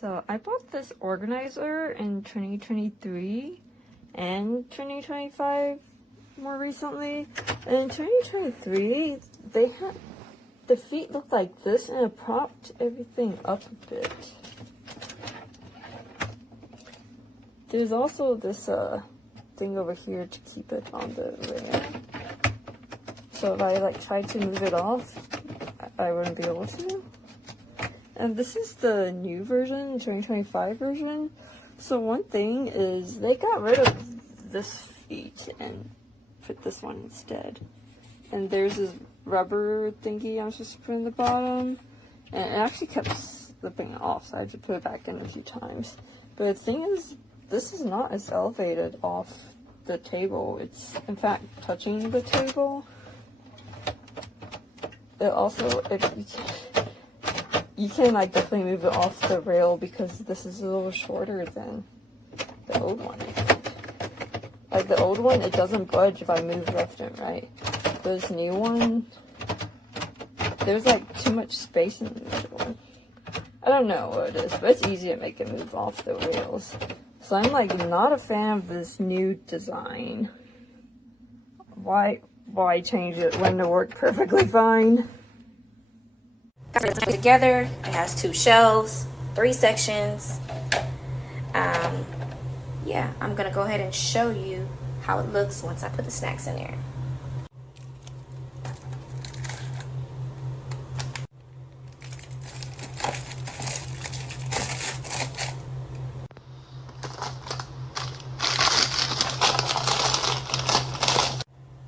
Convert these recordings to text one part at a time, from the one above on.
So I bought this organizer in 2023 and 2025 more recently. And in 2023, they had the feet looked like this and it propped everything up a bit. There's also this thing over here to keep it on the rail. So if I like tried to move it off, I wouldn't be able to. And this is the new version, 2025 version. So one thing is they got rid of this feet and put this one instead. And there's this rubber thingy I'm supposed to put in the bottom. And it actually kept slipping off, so I had to put it back in a few times. But the thing is, this is not as elevated off the table. It's in fact touching the table. It also, you can like definitely move it off the rail because this is a little shorter than the old one. Like the old one, it doesn't budge if I move left and right. This new one, there's like too much space in the middle. I don't know what it is, but it's easy to make it move off the rails. So I'm like not a fan of this new design. Why change it when it worked perfectly fine? Together, it has 2 shelves, 3 sections. Yeah, I'm gonna go ahead and show you how it looks once I put the snacks in there.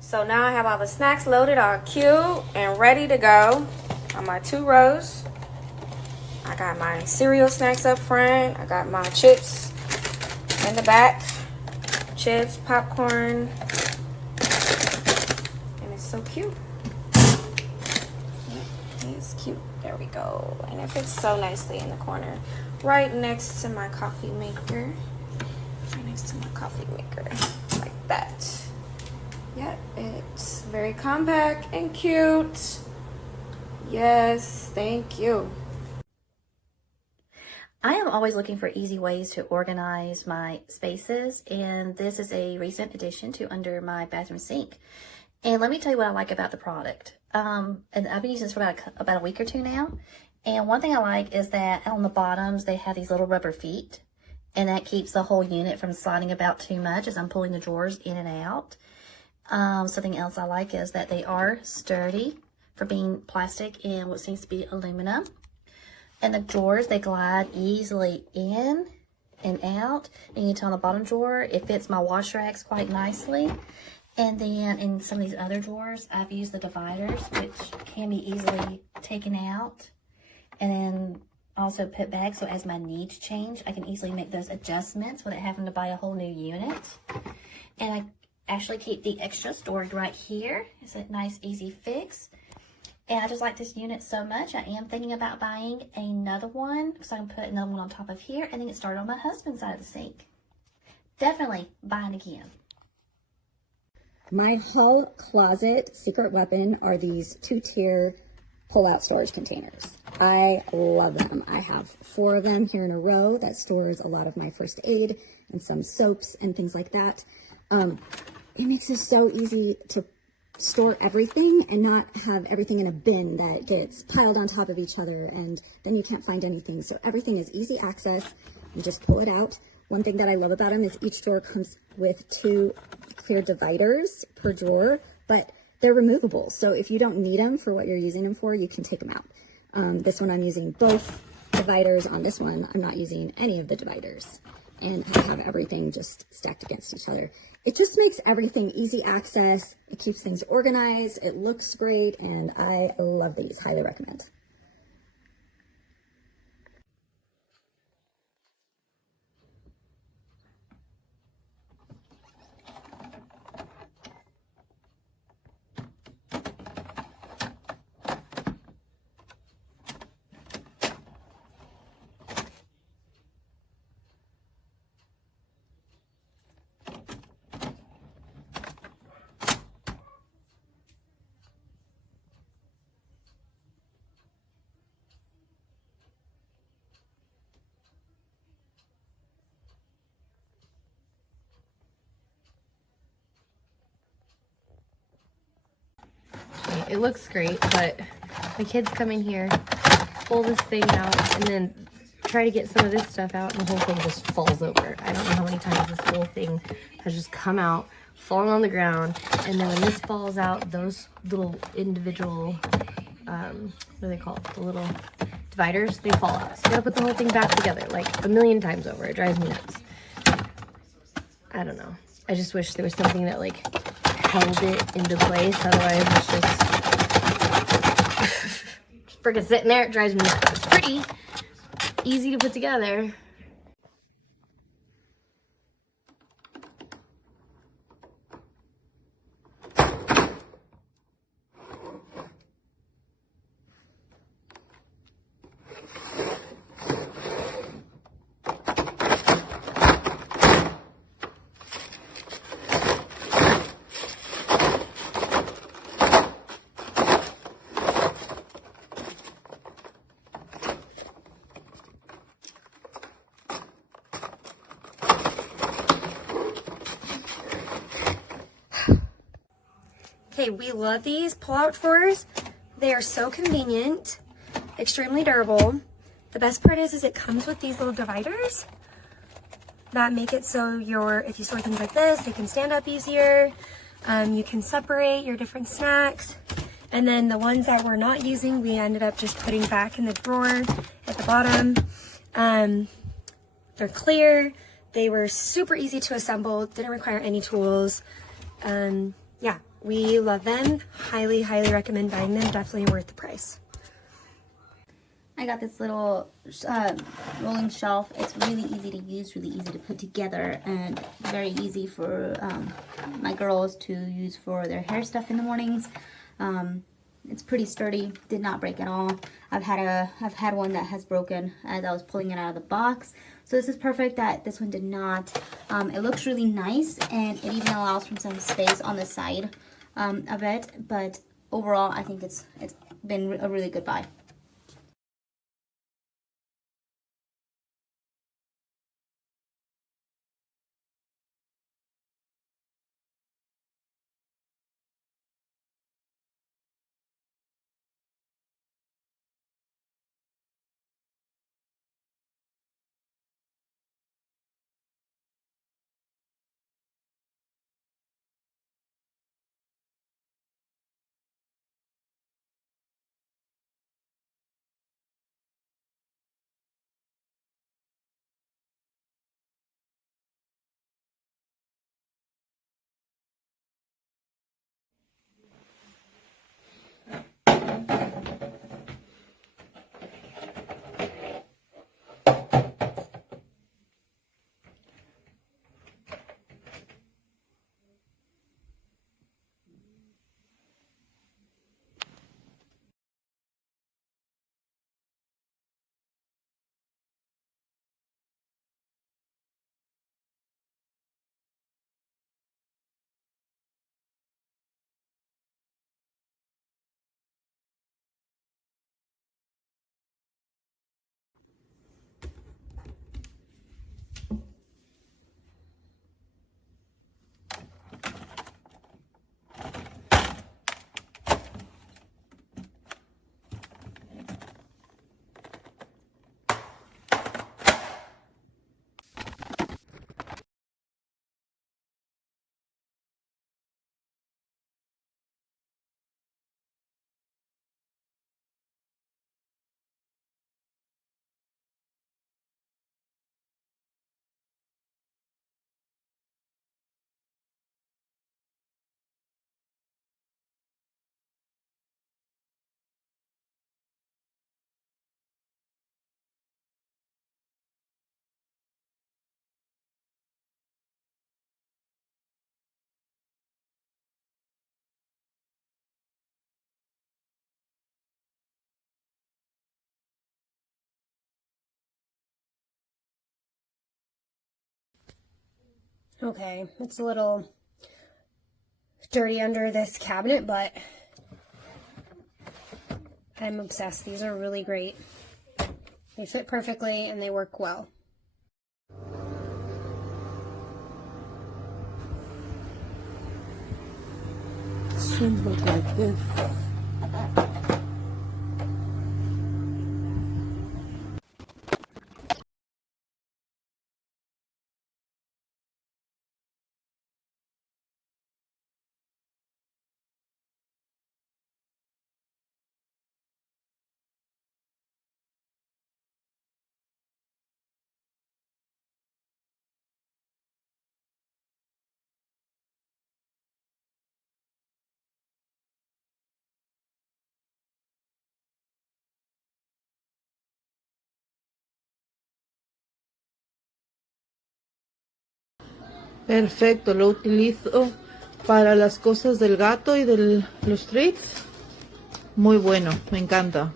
So now I have all the snacks loaded, all cute and ready to go on my 2 rows. I got my cereal snacks up front. I got my chips in the back. Chips, popcorn. And it's so cute. It's cute. There we go. And it fits so nicely in the corner. Right next to my coffee maker. Right next to my coffee maker. Like that. Yeah, it's very compact and cute. Yes, thank you. I am always looking for easy ways to organize my spaces, and this is a recent addition to under my bathroom sink. And let me tell you what I like about the product. And I've been using this for about a week or 2 now. And one thing I like is that on the bottoms, they have these little rubber feet, and that keeps the whole unit from sliding about too much as I'm pulling the drawers in and out. Something else I like is that they are sturdy for being plastic and what seems to be aluminum. And the drawers, they glide easily in and out. And you can tell on the bottom drawer, it fits my wash racks quite nicely. And then in some of these other drawers, I've used the dividers, which can be easily taken out and then also put back. So as my needs change, I can easily make those adjustments without having to buy a whole new unit. And I actually keep the extra stored right here. It's a nice, easy fix. And I just like this unit so much. I am thinking about buying another one because I can put another one on top of here and then get started on my husband's side of the sink. Definitely buying again. My hall closet secret weapon are these 2-tier pull-out storage containers. I love them. I have 4 of them here in a row that stores a lot of my first aid and some soaps and things like that. It makes it so easy to store everything and not have everything in a bin that gets piled on top of each other and then you can't find anything. So everything is easy access. You just pull it out. One thing that I love about them is each drawer comes with 2 clear dividers per drawer, but they're removable. So if you don't need them for what you're using them for, you can take them out. This one I'm using both dividers. On this one, I'm not using any of the dividers. And I have everything just stacked against each other. It just makes everything easy access. It keeps things organized. It looks great. And I love these. Highly recommend. it looks great, but the kids come in here, pull this thing out, and then try to get some of this stuff out, and the whole thing just falls over. I don't know how many times this whole thing has just come out, fallen on the ground, and then when this falls out, those little individual, what do they call it? The little dividers, they fall out. So you gotta put the whole thing back together like a million times over. It drives me nuts. I don't know. I just wish there was something that like held it into place. Otherwise, it's just freaking sitting there. It drives me nuts. It's pretty easy to put together. Okay, we love these pull-out drawers. They are so convenient, extremely durable. The best part is it comes with these little dividers that make it so if you store things like this, they can stand up easier. You can separate your different snacks. And then the ones that we're not using, we ended up just putting back in the drawer at the bottom. They're clear. They were super easy to assemble, didn't require any tools. Yeah, we love them. Highly, highly recommend buying them. Definitely worth the price. I got this little rolling shelf. It's really easy to use, really easy to put together, and very easy for my girls to use for their hair stuff in the mornings. It's pretty sturdy, did not break at all. I've had one that has broken as I was pulling it out of the box. So this is perfect that this one did not. It looks really nice, and it even allows for some space on the side of it. But overall, I think it's been a really good buy. Okay, it's a little dirty under this cabinet, but I'm obsessed. These are really great. They fit perfectly and they work well. Should look like this. Perfecto, lo utilizo para las cosas del gato y de los treats. Muy bueno, me encanta.